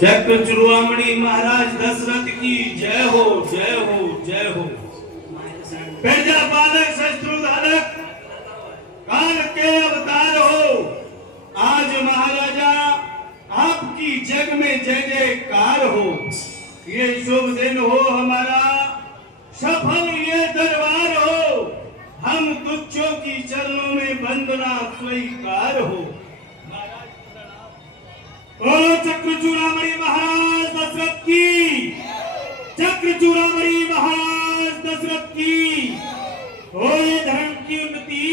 चक्र चूड़ामणि महाराज दशरथ की जय हो, जय हो, जय हो। प्रजापालक शत्रुघ्नक काल के अवतार हो। आज महाराजा आपकी जग में जय जयकार हो। ये शुभ दिन हो हमारा, सफल ये दरबार हो। हम तुच्छों की चरणों में वंदना स्वीकार हो। बोलो चक्र चूड़ामणि महाराज दशरथ की, चक्र चूड़ामणि महाराज दशरथ की। हो ये धर्म की उन्नति,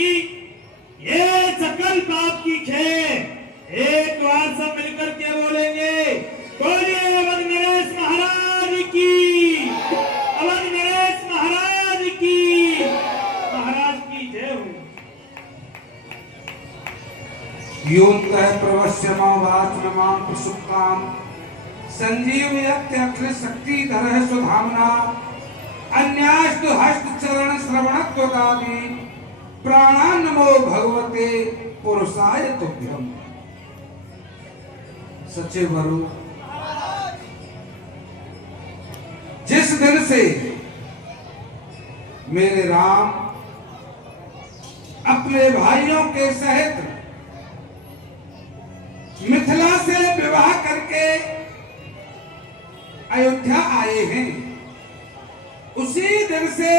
ये सकल पाप की खेर। एक बार सब मिलकर के बोलेंगे, बोलिए अवध नरेश महाराज की, अवध नरेश महाराज की, महाराज की जय हो। योऽन्तः प्रवश्यमां वाचनमां प्रसुप्तां संजीवयत्य अखिल शक्तिधरः स्वधाम्ना अन्यास्तु हस्तचरण श्रवणत्वगादि प्राणान्नमो भगवते पुरुषाय तुभ्यम्। सच्चे वरु, जिस दिन से मेरे राम अपने भाइयों के सहित मिथिला से विवाह करके अयोध्या आए हैं, उसी दिन से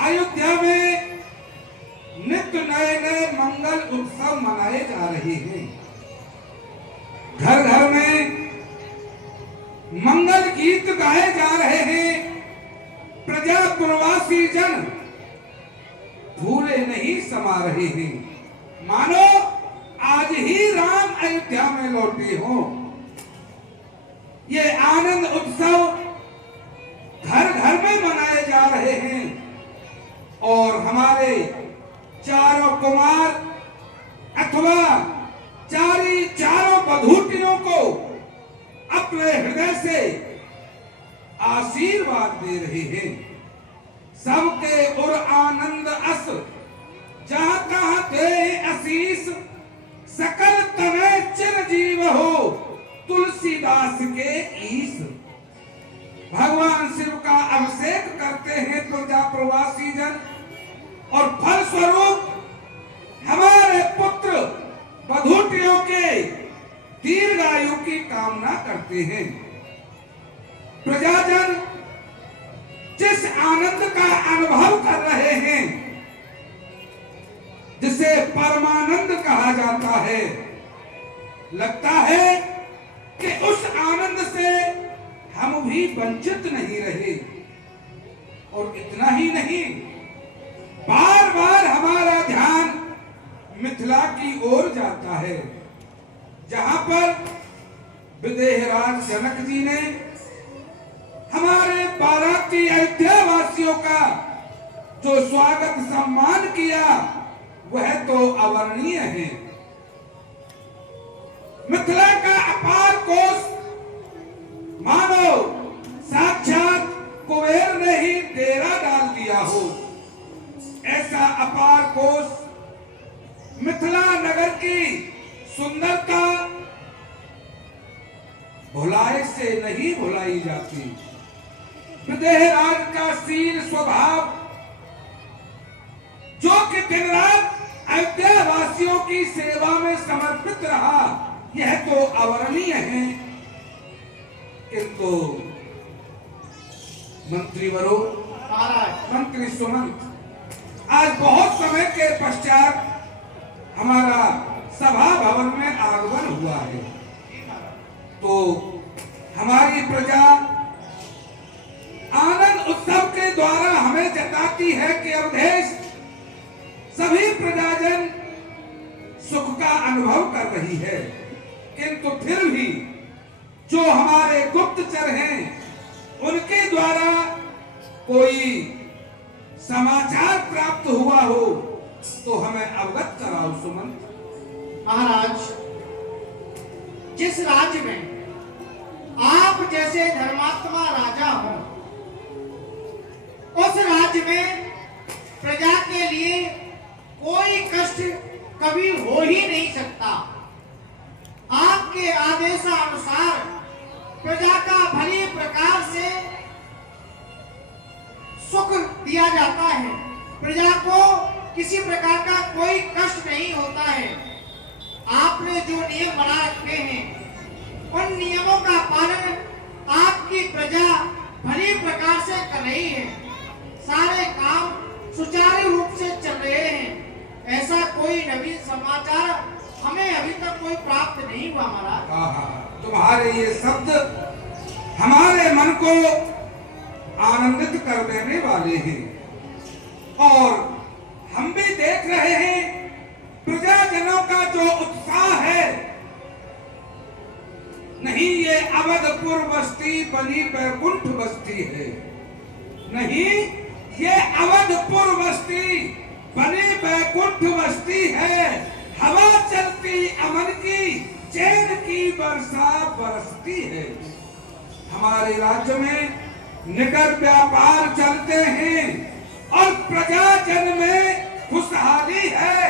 अयोध्या में नित्य नए नए मंगल उत्सव मनाए जा रहे हैं। घर घर में मंगल गीत गाए जा रहे हैं। प्रजा प्रवासी जन भूले नहीं समा रहे हैं, मानो आज ही राम अयोध्या में लौटे हो। ये आनंद उत्सव घर घर में मनाए जा रहे हैं और हमारे चारों कुमार अथवा चारों बधूटियों को अपने हृदय से आशीर्वाद दे रहे हैं। सबके उर आनंद अस जहां कहां थे आशीष, सकल तनय चिरजीव हो तुलसीदास के ईश। भगवान शिव का अभिषेक करते हैं प्रजा प्रवासी जन और फल स्वरूप हमारे पुत्र बधूटियों के दीर्घायु की कामना करते हैं। प्रजाजन जिस आनंद का अनुभव कर रहे हैं, जिसे परमानंद कहा जाता है, लगता है कि उस आनंद से हम भी वंचित नहीं रहे। और इतना ही नहीं, बार बार हमारा ध्यान मिथिला की ओर जाता है, जहां पर विदेहराज जनक जी ने हमारे बाराती अयोध्या वासियों का जो स्वागत सम्मान किया, वह तो अवर्णीय है। मिथिला का अपार कोश मानो साक्षात कुबेर ने ही डेरा डाल दिया हो। ऐसा अपार कोश मिथिला नगर की सुंदरता भुलाए से नहीं भुलाई जाती। विदेहराज का शील स्वभाव, जो कि दिन रात अयोध्या वासियों की सेवा में समर्पित रहा, यह तो अवर्णीय है। किंतु मंत्रीवरों, मंत्री सुमंत, आज बहुत समय के पश्चात हमारा सभा भवन में आगमन हुआ है, तो हमारी प्रजा आनंद उत्सव के द्वारा हमें जताती है कि अवधेश सभी प्रजाजन सुख का अनुभव कर रही है। किंतु फिर भी जो हमारे गुप्तचर हैं, उनके द्वारा कोई समाचार प्राप्त हुआ हो तो हमें अवगत कराओ सुमंत। महाराज, जिस राज्य में आप जैसे धर्मात्मा राजा हो, उस राज्य में प्रजा के लिए कोई कष्ट कभी हो ही नहीं सकता। आपके आपके आदेशानुसार प्रजा का भली प्रकार से सुख दिया जाता है। प्रजा को किसी प्रकार का कोई कष्ट नहीं होता है। आपने जो नियम बना रखे हैं उन नियमों का पालन आपकी प्रजा भली प्रकार से कर रही है। सारे काम सुचारू रूप से चल रहे हैं। ऐसा कोई नवीन समाचार हमें अभी तक कोई प्राप्त नहीं हुआ महाराज। तुम्हारे ये शब्द हमारे मन को आनंदित कर देने वाले हैं और हम भी देख रहे हैं प्रजाजनों का जो उत्साह है। नहीं ये अवधपुर बस्ती बनी बैकुंठ बस्ती है, नहीं ये अवधपुर बस्ती बनी बैकुंठ बस्ती है। हवा चलती अमन की, चैन की वर्षा बरसती है। हमारे राज्य में निकट व्यापार चलते हैं और प्रजाजन में खुशहाली है।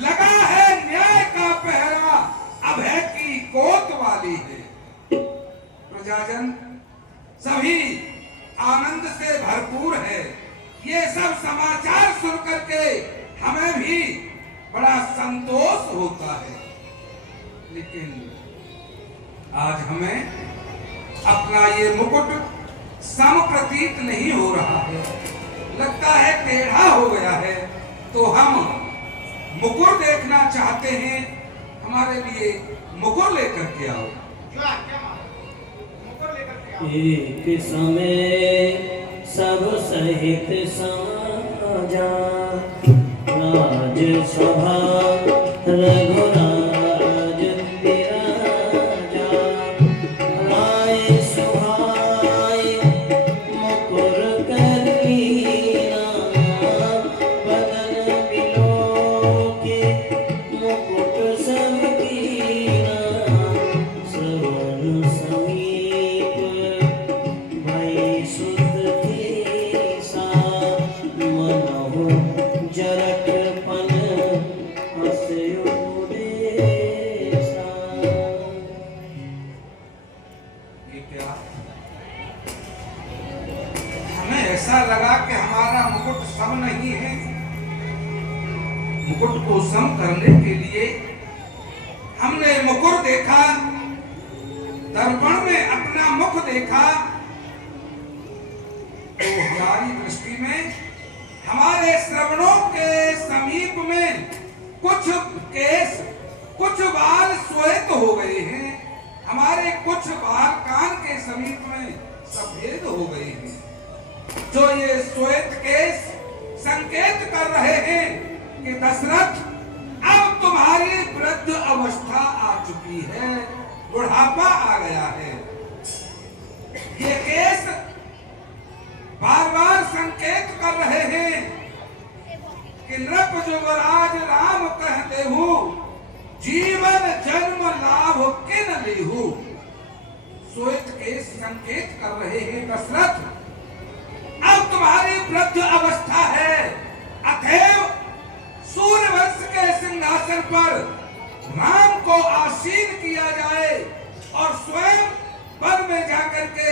लगा है न्याय का पहरा, अभय की कोतवाली है। प्रजाजन सभी आनंद से भरपूर है। ये सब समाचार सुन करके हमें भी बड़ा संतोष होता है, लेकिन आज हमें अपना ये मुकुट सम प्रतीत नहीं हो रहा है। लगता है टेढ़ा हो गया है। तो हम मुकुट देखना चाहते हैं। हमारे लिए मुकुट लेकर के आओ। एक समय सब सहित समाजा, राज सभा रघुराज विराजा। आए सुहाए मुकुर कर लीना, बदन बिलोके मुकुट सब कीना। श्रवण समीप भई सुध केसा, मनहु जरठपन हस्यो देसा। ये क्या? हमें ऐसा लगा कि हमारा मुकुट सम नहीं है। मुकुट को सम करने के लिए हमने मुकुट देखा, दर्पण में अपना मुख देखा, तो हमारी दृष्टि में हमारे श्रवणों के समीप में कुछ केस, कुछ बाल श्वेत हो गए हैं। हमारे कुछ बाल कान के समीप में सफेद हो गए हैं। जो ये श्वेत केस संकेत कर रहे हैं कि दशरथ अब तुम्हारी वृद्ध अवस्था आ चुकी है, बुढ़ापा आ गया है। ये केस बार बार संकेत कर रहे हैं कि नृप युवराज राम कह देहु, जीवन जन्म लाभ किन लेहु। श्वेत केस संकेत कर रहे हैं दशरथ अब तुम्हारी वृद्ध अवस्था है। अतएव सूर्यवंश के सिंहासन पर राम को आसीन किया जाए और स्वयं वन में जाकर के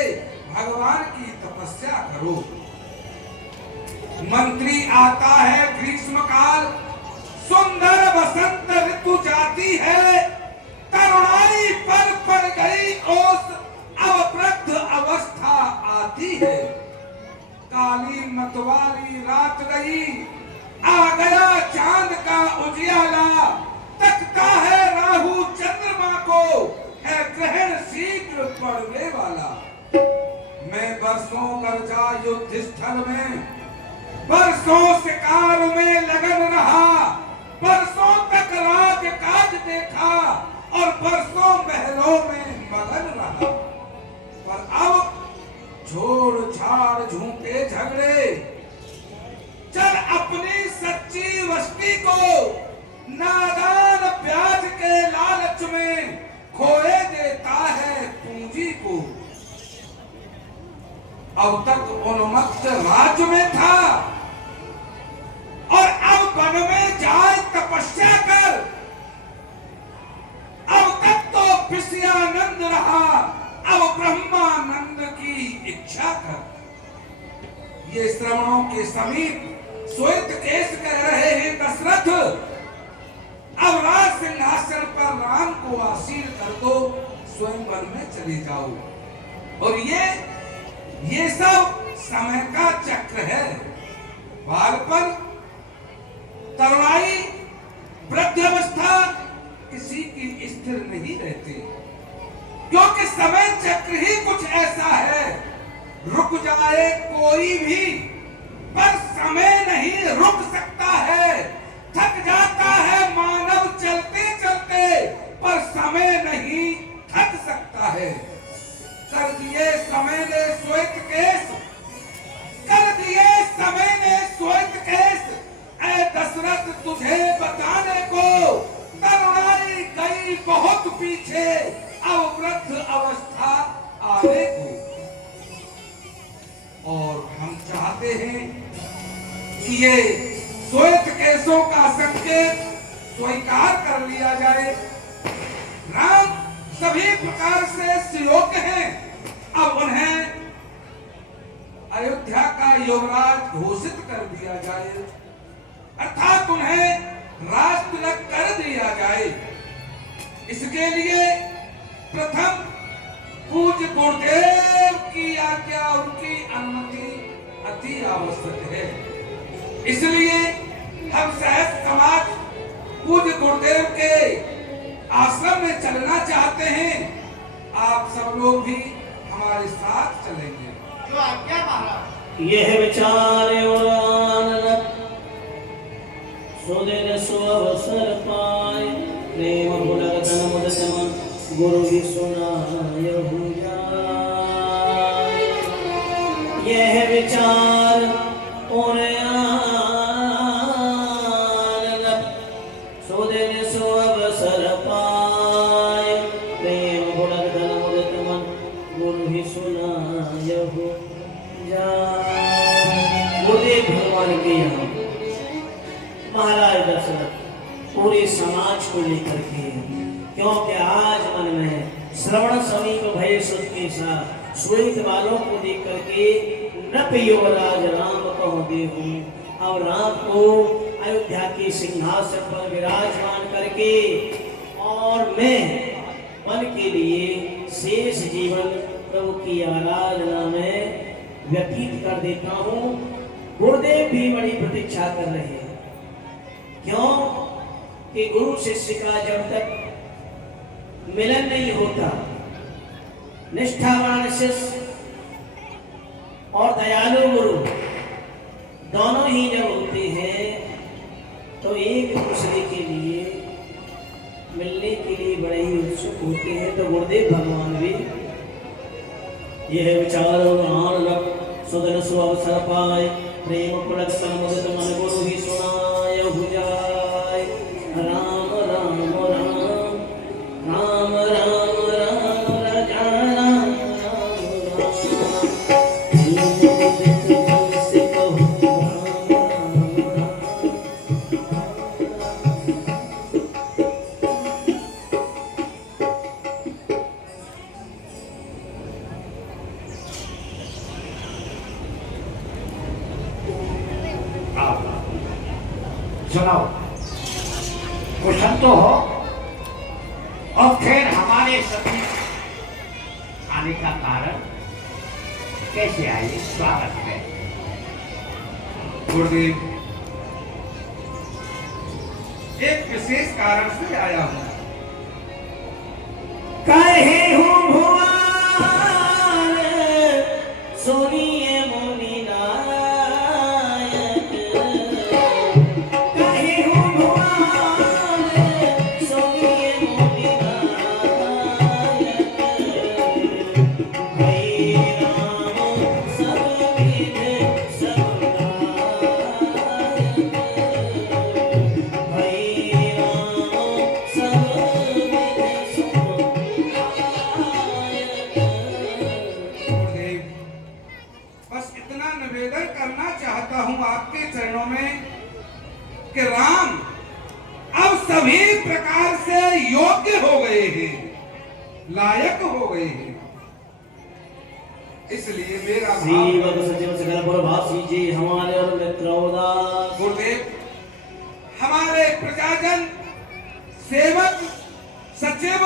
भगवान की तपस्या करो। मंत्री आता है ग्रीष्म काल, सुंदर बसंत ऋतु जाती है, करुणाई पर पड़ गई ओस, अब वृद्ध अवस्था आती है। काली मतवाली रात गई, आ गया चांद का उजियाला, तकता है राहु चंद्रमा को, है ग्रहण शीघ्र पड़ने वाला। मैं बरसों गर्जा युद्ध स्थल में, बरसों शिकार में लगन रहा, बरसों तक राज काज देखा और बरसों महलों में मगन रहा। पर अब छोड़ छाड़ झूठे झगड़े, चल अपनी सच्ची वस्ती को नादान ब्याज के लालच में खोए देता है पूंजी को। अब तक उन्मत्त राज्य में था और अब वन में जाए तपस्या कर। अब तक तो फिस्यानंद रहा, अब ब्रह्मानंद की इच्छा कर। ये श्रवणों के समीप श्वेत केश कह रहे हैं दशरथ, अब राज सिंहासन पर राम को आसीन कर दो, स्वयं वन में चले जाओ। और ये सब समय का चक्र है। बालपन, तरुणाई, वृद्धावस्था किसी की स्थिर नहीं रहती, क्योंकि समय चक्र ही कुछ ऐसा है, रुक जाए कोई भी पर समय नहीं रुक सकता है। थक जाता है मानव चलते चलते, पर समय नहीं थक सकता है। कर दिए समय ने श्वेत केश, कर दिए समय ने श्वेत केश, ऐ दशरथ तुझे बताने को तरुणाई गई बहुत पीछे, अब वृद्ध अवस्था आने को। और हम चाहते हैं कि ये श्वेत केशों का संकेत स्वीकार कर लिया जाए। राम सभी प्रकार से सुयोग्य हैं, अब उन्हें अयोध्या का युवराज घोषित कर दिया जाए, अर्थात उन्हें राज तिलक कर दिया जाए। इसके लिए प्रथम पूज्य गुरुदेव की आज्ञा, उनकी अनुमति अति आवश्यक है। इसलिए हम सहज समाज पूज्य गुरुदेव के आश्रम में चलना चाहते हैं। आप सब लोग भी हमारे साथ चलेंगे। जो आज्ञा महाराज। यह विचार सुदिन सुअवसर पाए, प्रेम गुणगन मुदतम गुरु ही सुनायहु जाय। यह विचार सुदिन सुअवसर पाए, प्रेम गुणगन मुदतम गुरु ही सुनायहु जाय। गुरुदेव भगवान के यहाँ महाराज दशरथ पूरे समाज को लेकर के, क्योंकि आज मन में श्रवण समीप भय सुत के साथ श्वेत बालों को देख करके नृप युवराज राम कहो देहूं, और राम को अयोध्या के सिंहासन पर विराजमान करके और मैं मन के लिए शेष जीवन प्रभु की आराधना में व्यतीत कर देता हूँ। गुरुदेव भी बड़ी प्रतीक्षा कर रहे हैं, क्यों कि गुरु शिष्य का जब तक मिलन नहीं होता, निष्ठावान शिष्य और दयालु गुरु दोनों ही जब होते हैं तो एक दूसरे के लिए मिलने के लिए बड़े ही उत्सुक होते हैं। तो गुरुदेव भगवान भी यह विचार सुदन सुअवसर पाए, प्रेम पुलक समुदित मन गुरु ही सुनायहु जाय। राम राम राम राम राम राम राम सुनाओ, कुशल तो हो, और फिर हमारे सभी आने का कारण कैसे आए? स्वागत है गुरुदेव। एक विशेष कारण से आया हूँ। कहे हूँ भुवन सुनिए मुनि नायक, कहे हूँ भुवन सुनिए मुनि नायक। भई राम सब विध सब गायक, भई राम सब विध सब गुरुदेव, बस इतना निवेदन करना चाहता हूँ आपके चरणों में कि राम अब सभी प्रकार से योग्य हो गए हैं। लायक हो गए हैं। इसलिए मेरा श्री भाव, भक्त सचिव सकल पुरभासी जी हमारे और मित्रोदास गुरुदेव, हमारे प्रजाजन, सेवक, सचिव,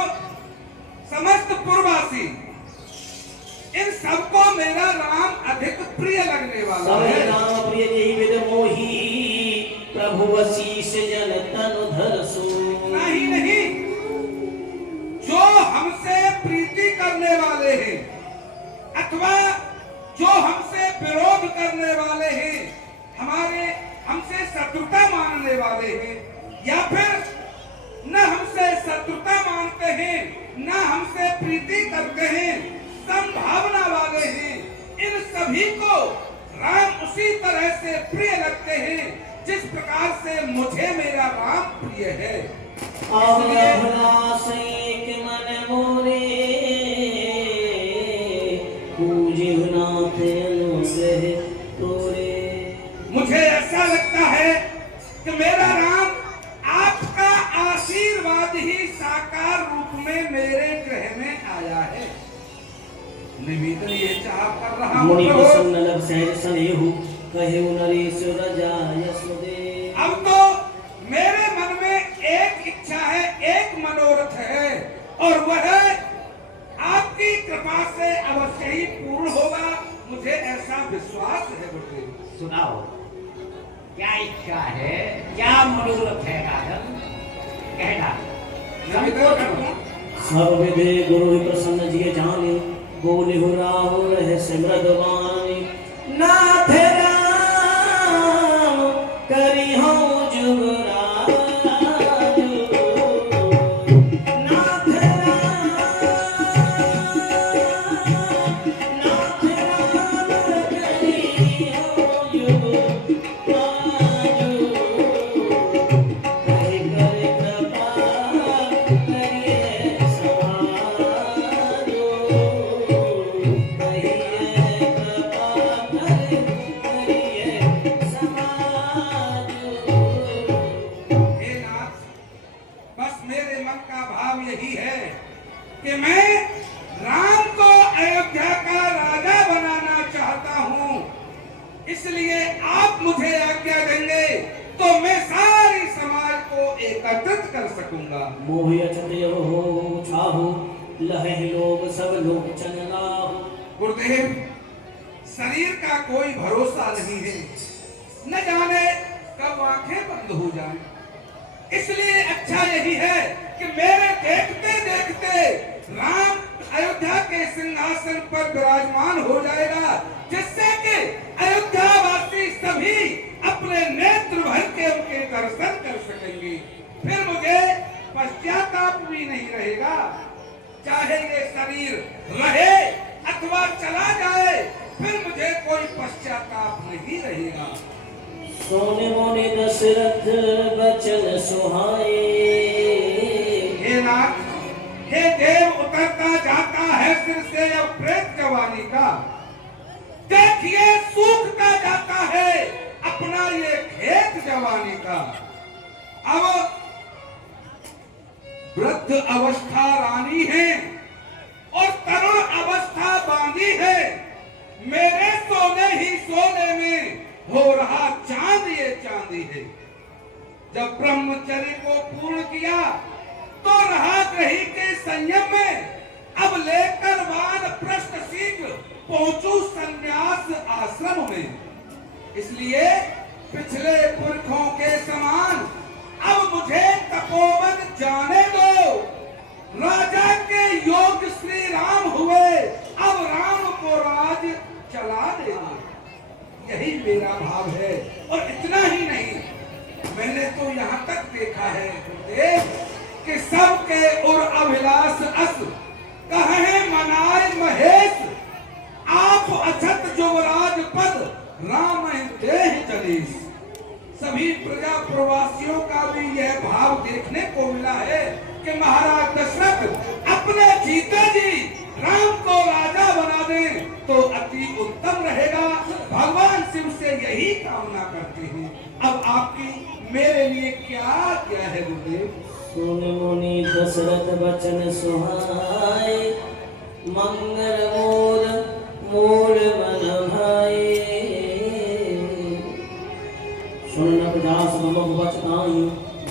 समस्त पुरवासी, इन सबको मेरा राम अधिक प्रिय लगने वाला सभी है। नाम प्रिय यही विद मोही प्रभु वशीष जन तनु धरसु। नहीं, जो हमसे प्रीति करने वाले हैं अथवा जो हमसे विरोध करने वाले हैं, हमसे शत्रुता मानने वाले हैं, या फिर न हमसे शत्रुता मानते हैं न हमसे प्रीति करते हैं, संभावना वाले हैं, इन सभी को राम उसी तरह से प्रिय लगते हैं जिस प्रकार से मुझे मेरा राम प्रिय है। अवलास एक मन मोरे पूजिहु नाथ अनुग्रह तोरे। मुझे ऐसा लगता है कि मेरा राम आपका आशीर्वाद ही साकार रूप में मेरे गृह में आया है। निवेदन ये चाह कर रहा हूं मुनि प्रभु, प्रसन्न लग सहज सनेहु कहेउ नरेश रजा यशोदे। अब तो मेरे मन में एक इच्छा है, एक मनोरथ है, और वह आपकी कृपा से अवश्य ही पूर्ण होगा। मुझे ऐसा विश्वास है गुरुदेव। सुनाओ, क्या इच्छा है, क्या मनोरथ है राजन, कहना। संकोच मत। सर्वविदे गुरु प्रसन्न जिय जाने बोले हो राहु रहे सिमरदवानी। नाथ राम करी हो जुगराजु। नाथ राम करी हो जुगराजु। कहे करे कृपा करिए समाजो। कहिए कृपा करिए समाजो। हे नाथ, बस मेरे मन का भाव यही है कि मैं राम को अयोध्या का राजा बनाना चाहता हूँ। इसलिए आप मुझे आज्ञा देंगे तो मैं सारी समाज को एकत्रित कर सकूंगा। मोहि अचत हो छाहु लहे लोग सब लोग चनलाहु। गुरुदेव, शरीर का कोई भरोसा नहीं है, न जाने कब आंखें बंद हो जाएं। इसलिए अच्छा यही है कि मेरे देखते देखते राम अयोध्या के सिंहासन पर विराजमान हो जाएगा, जिससे कि अयोध्यावासी सभी अपने नेत्र भर के उनके दर्शन कर सकेंगे। फिर मुझे पश्चाताप भी नहीं रहेगा। चाहे ये शरीर रहे अथवा चला जाए, फिर मुझे कोई पश्चाताप नहीं रहेगा। सोने मोने दशरथ बचन सुहाए। हे नाथ, हे देव, उतरता जाता है सिर से अब प्रेत जवानी का। देखिए सूखता जाता है अपना ये खेत जवानी का। अब वृद्ध अवस्था रानी है और तरुण अवस्था बांधी है। मेरे सोने ही सोने में हो रहा चांद ये चांदी है। जब ब्रह्मचर्य को पूर्ण किया तो रहा ग्रही के संयम में, अब लेकर वानप्रस्थ शीघ्र पहुंचू संन्यास आश्रम में। इसलिए पिछले पुरखों के समान अब मुझे तपोवन जाने दो। राजा के योग श्री राम हुए, अब राम को राज चला दे दो। यही मेरा भाव है। और इतना ही नहीं, मैंने तो यहाँ तक देखा है गुरुदेव कि सबके उर अभिलाष अस कहे मनाए महेश। आप अछत युवराज पद राम देह जलीस। सभी प्रजा प्रवासियों का भी यह भाव देखने को मिला है कि महाराज दशरथ अपने जीते जी राम को राजा बना दें तो अति उत्तम रहेगा। भगवान शिव से यही कामना करते हैं। अब आपकी मेरे लिए क्या है गुरुदेव? सुन मुनि दशरथ बचन सुहाए, मंगल मूल मूल मन भाए। सुन नभ जास मम बचताई,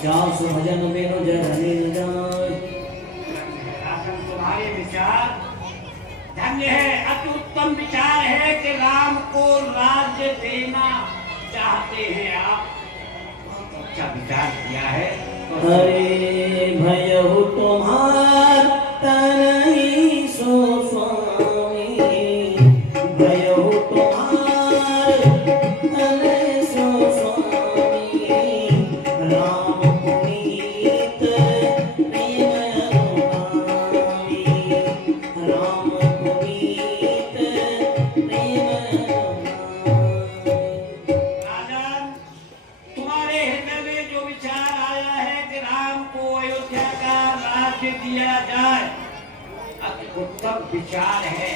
जास भजन बिनु जरने न जाए। राजन तुम्हारे विचार धन्य है, अति उत्तम विचार है कि राम को राज्य देना चाहते हैं आप। बहुत अच्छा विचार किया है। हरे भयहु तुम्हार तनहि सो स्वामी, भयहु तुम्हार तनहि सो स्वामी। राम पुनीत प्रेम अनुगामी, राम पुनीत प्रेम अनुगामी। राजन तुम्हारे हृदय में जो विचार आया है कि राम को अयोध्या का राज्य दिया जाए, अति उत्तम विचार है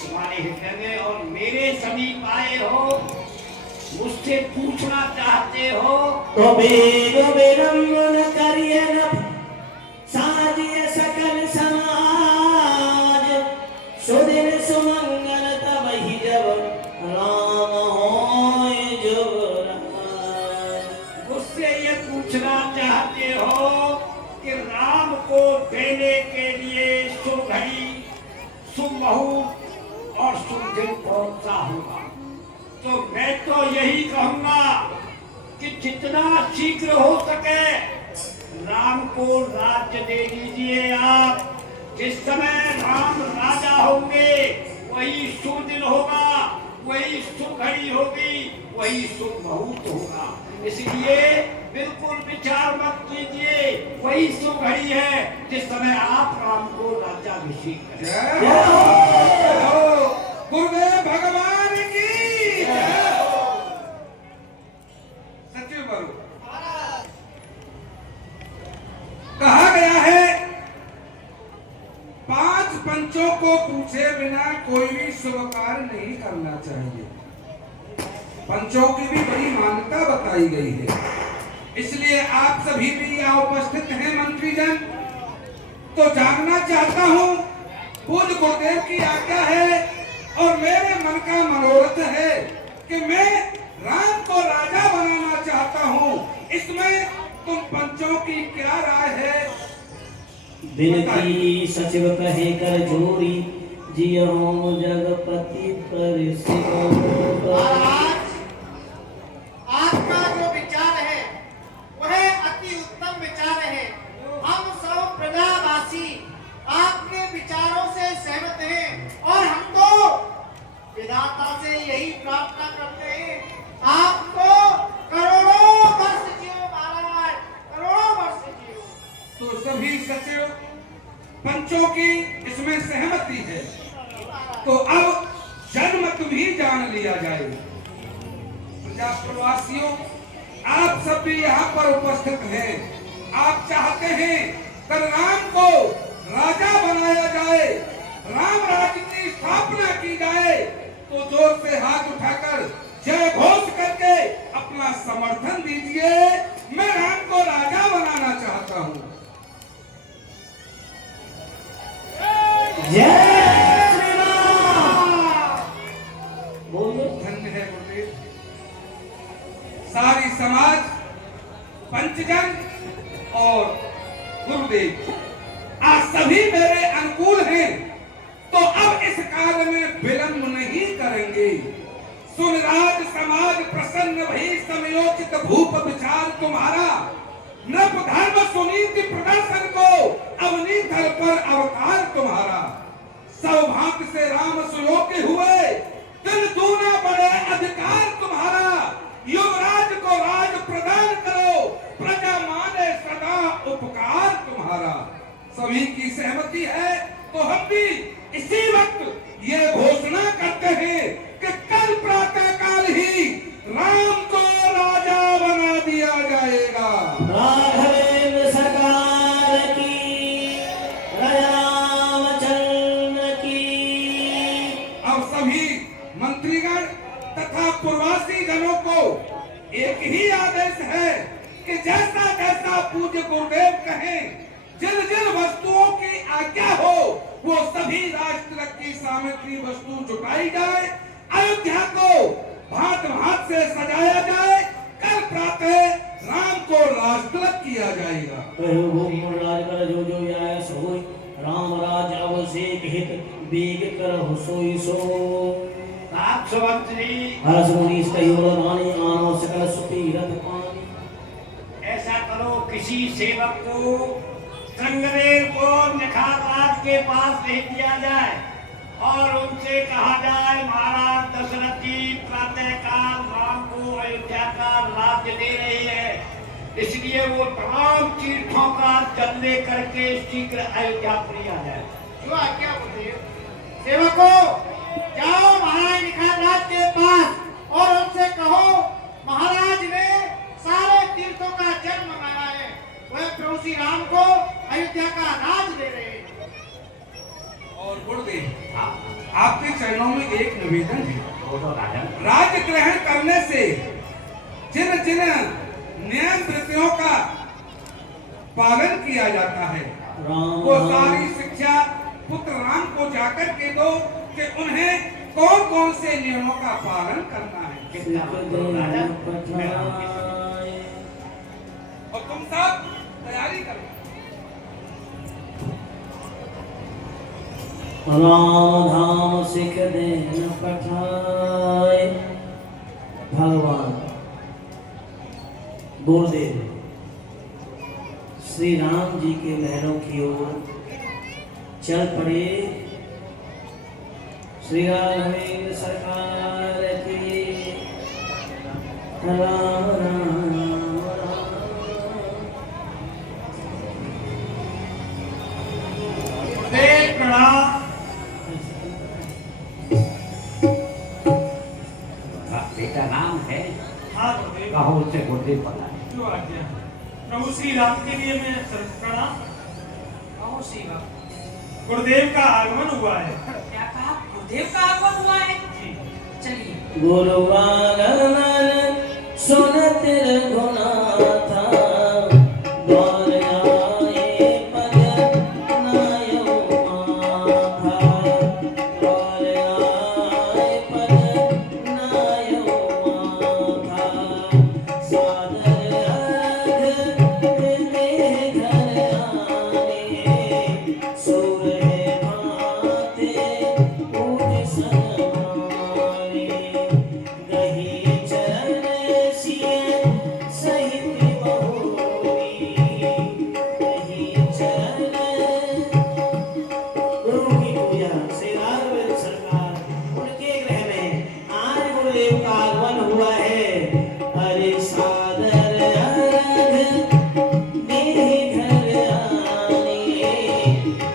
तुम्हारे हृदय में। और मेरे समीप आए हो, मुझसे पूछना चाहते हो तो बेग विलंब न करिए न साजिए सकल समाज, सुदिन सुमंगल तब ही जब राम होय जुबराज। मुझसे ये पूछना चाहते हो कि राम को देने के लिए शुभ घड़ी, शुभ मुहूर्त और शुभ दिन कौन सा होगा? तो मैं तो यही कहूंगा कि जितना शीघ्र हो सके राम को राज्य दे दीजिए आप। जिस समय राम राजा होंगे वही शुभ दिन होगा, वही शुभ घड़ी होगी, वही शुभ मुहूर्त होगा। इसलिए बिल्कुल विचार मत कीजिए, वही शुभ घड़ी है जिस समय आप राम को राज्याभिषेक करें। जय हो गुरुदेव भगवान की जय हो। सचिव बरु कहा गया है, 5 पंचों को पूछे बिना कोई भी शुभ कार्य नहीं करना चाहिए। पंचों की भी बड़ी मान्यता बताई गई है। इसलिए आप सभी भी यहाँ उपस्थित हैं मंत्रीजन, तो जानना चाहता हूँ, पूज्य गुरुदेव की आज्ञा है और मेरे मन का मनोरथ है कि मैं राम को राजा बनाना चाहता हूँ। इसमें तुम पंचों की क्या राय है? बिनती सचिव कहे कर जोरी, जियहु जगपति पर महाराज, आपका जो विचार है वह अति उत्तम विचार है। हम सब प्रजावासी आपके विचारों से सहमत हैं और हम तो विधाता से यही प्रार्थना करते हैं, आपको करोड़ों वर्ष जियो महाराज, करोड़ों वर्ष जियो। तो सभी सचिव पंचों की इसमें सहमति है। तो अब जनमत भी जान लिया जाए। प्रजा प्रवासियों, आप सब भी यहाँ पर उपस्थित हैं। आप चाहते हैं कि राम को राजा बनाया जाए, राम राज्य की स्थापना की जाए, तो जोर से हाथ उठाकर जय घोष करके अपना समर्थन दीजिए। मैं राम को राजा बनाना चाहता हूँ। जय श्री राम। बोलो। धन्य है गुरुदेव। सारी समाज, पंचजन और गुरुदेव आज सभी मेरे अनुकूल हैं, तो अब इस कार्य में विलंब नहीं करेंगे। सुन राज समाज प्रसन्न भई, समयोचित भूप विचार तुम्हारा। नृप धर्म सुनीति प्रदर्शन को, अवनी धर पर अवतार तुम्हारा। सौभाग्य से राम सुयोग्य हुए, दिन दूना बड़े अधिकार तुम्हारा। युवराज को राज प्रदान करो, प्रजा माने सदा उपकार तुम्हारा। सभी की सहमति है, तो हम भी इसी वक्त ये घोषणा करते हैं कि कल प्रातः काल ही राम को राजा बना दिया जाएगा। राघवेंद्र सरकार की, रामचंद्र की। अब सभी मंत्रीगण तथा पूर्वासी जनों को एक ही आदेश है कि जैसा जैसा पूज्य गुरुदेव कहें, जिन जिन वस्तुओं की आज्ञा हो वो सभी राष्ट्र की सामग्री वस्तु जुटाई जाए, अयोध्या को भांत भांत से सजाया जाए, कल प्रातः राम को राष्ट्र किया जाएगा। राज कर जो जो आया सोई, राम राज अवसेक हित बीग कर हो सोई सो। राक्षसवंशी हरस मुनीस कहियो रानी आनो सकल सुपीरत पानी। ऐसा करो, किसी सेवक को संगरेर को निखाराज के पास भेज दिया जाए और उनसे कहा जाए, महाराज दशरथ जी प्रातःकाल राम को अयोध्या का राज्य दे रही है, इसलिए वो तमाम तीर्थों का जल ले करके शीघ्र अयोध्यापुरी आ जाए। जो आज्ञा गुरुदेव। सेवकों, जाओ महाराज निखारराज के पास और उनसे कहो, महाराज ने सारे तीर्थों का जन्म मनाया है, वह प्रभु श्री राम को अयोध्या का राज दे रहे हैं। और गुरुदेव, आपके चरणों में एक निवेदन है। राज्य ग्रहण करने से जिन जिन नियम वृत्तियों का पालन किया जाता है, वो सारी शिक्षा पुत्र राम को जाकर के दो कि उन्हें कौन कौन से नियमों का पालन करना है। और तुम सब तैयारी करो। राम धाम सिख देन पठाए। भगवान गुरुदेव श्री राम जी के महलों की ओर चल पड़े। श्री राघवेंद्र सरकार की। राम राम प्रणाम। बेटा राम है, हाँ गुरुदेव। कहो उसे गुरुदेव पता है। जो आज्ञा। प्रभु श्री राम के लिए मैं प्रणाम। कहो सेवा, गुरुदेव का आगमन हुआ है। क्या कहा? गुरुदेव का आगमन हुआ है। चलिए। गुरुवागमन सुनत रघुनाथ द्वार आए पद नायो माथा। द्वार आए पद नायो माथा। सादर अर्घ में घर आने। सूरह भाते पूज सनमाने। गही चरण सिय सहित बहुरी। गही चरण गुरु की पूजा श्री राघवेंद्र सरकार उनके गृह में आज गुरुदेव का आगमन हुआ है। अरे सादर अर्घ में घर आने।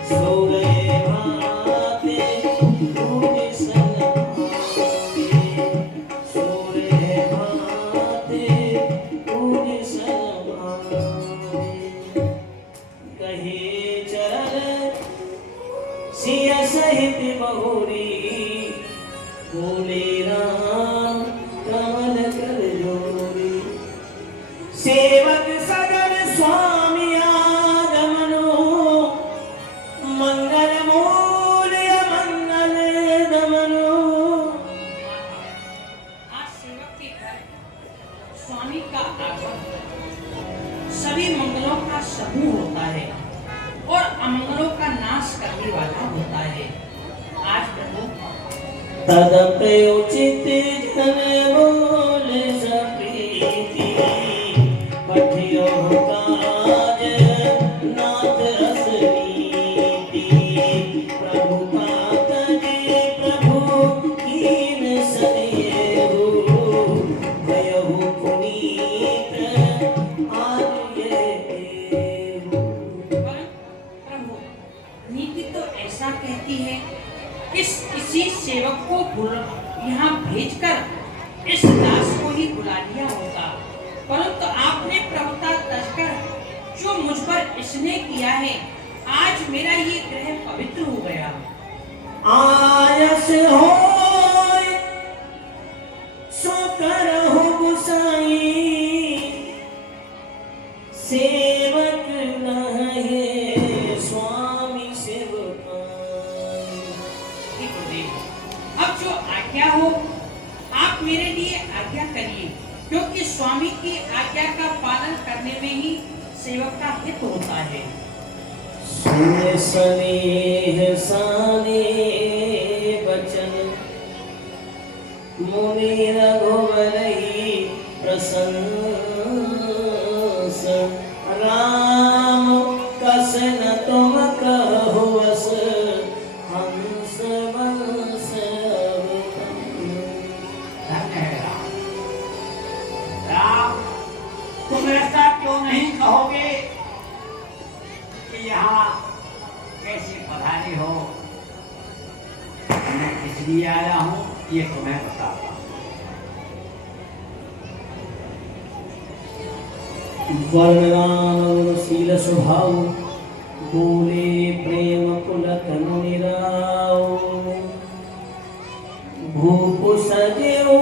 सूरह भाते पूज सनमाने। सूरह भाते पूज सनमाने। कहे चरण सिय सहित बहुरी। बोले राम कमल कर जोरी। सेवक सदन स्वामी आगमनो। मंगल मूल्य मंगल दमनो। आज सेवक के घर स्वामी का आगमन सभी मंगलों का समूह होता है और अमंगलों का नाश करने वाला होता है। आज प्रभु तदपि उचित जन बोल सप्रीति। पठियो काज नाथ रस नीति। प्रभु काज प्रभु कीन सनेहु। भयहु पुनीत आर्य देहु। प्रभु नीति तो ऐसा कहती है कि किसी सेवक को यहाँ भेजकर इस दास को ही बुला लिया होता, परंतु आपने प्रभुता तजकर जो मुझ पर इसने किया है, आज मेरा ये ग्रह पवित्र हो गया। आयस होय सो करहु गुसाई। से सेवक का हित होता है। सुन स्नेह साने बचन मुनि रघुवर ही प्रसन्न राम कसन तुम कहो बस हंस बंस धन्य है राम। राम, तुम ऐसा क्यों नहीं कहोगे कि यहाँ कैसे पधारे हो? मैं किस लिए आया हूँ ये तुम्हें बताता हूँ। वर्णशील स्वभाव बोले प्रेम पुलक मुनिराव भूप सजेऊ